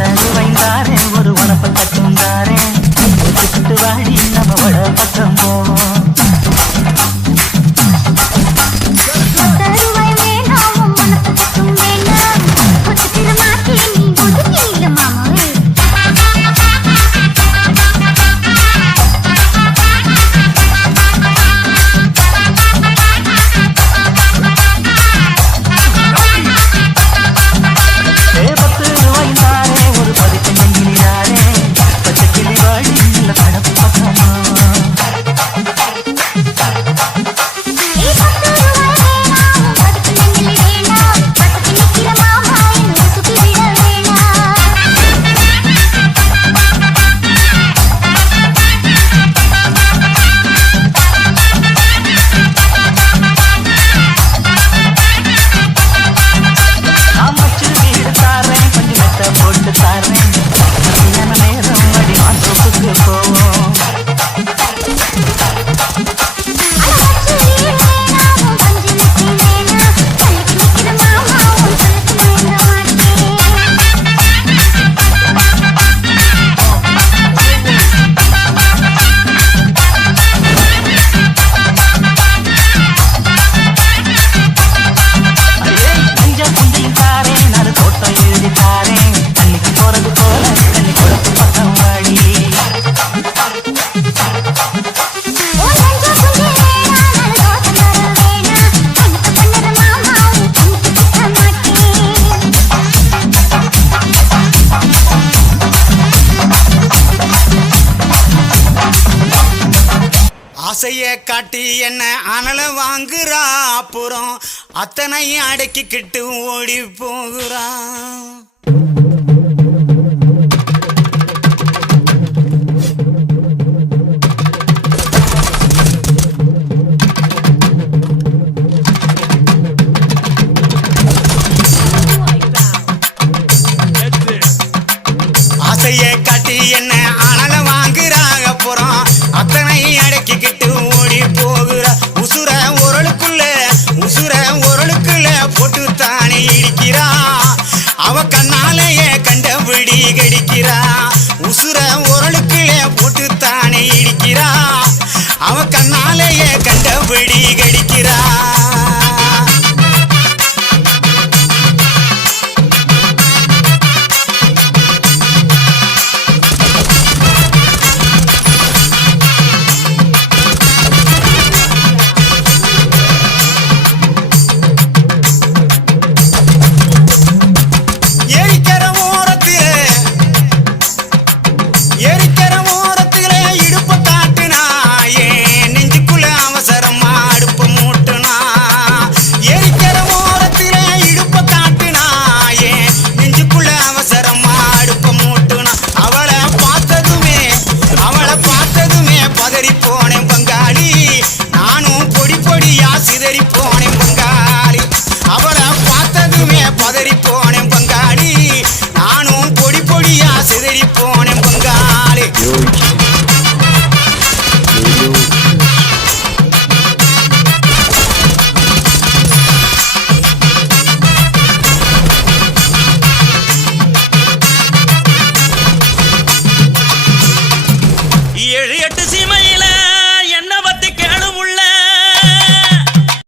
தரு வைந்தாரே ஒரு உனப்ப கட்டும் தாரே வாடி நம்ம வட பக்கம் போவோம் ஆசையை காட்டி என்ன அனலை வாங்குறா? அப்புறம் அத்தனை அடக்கிக்கிட்டு ஓடி போகிறான் Bacana. Yo.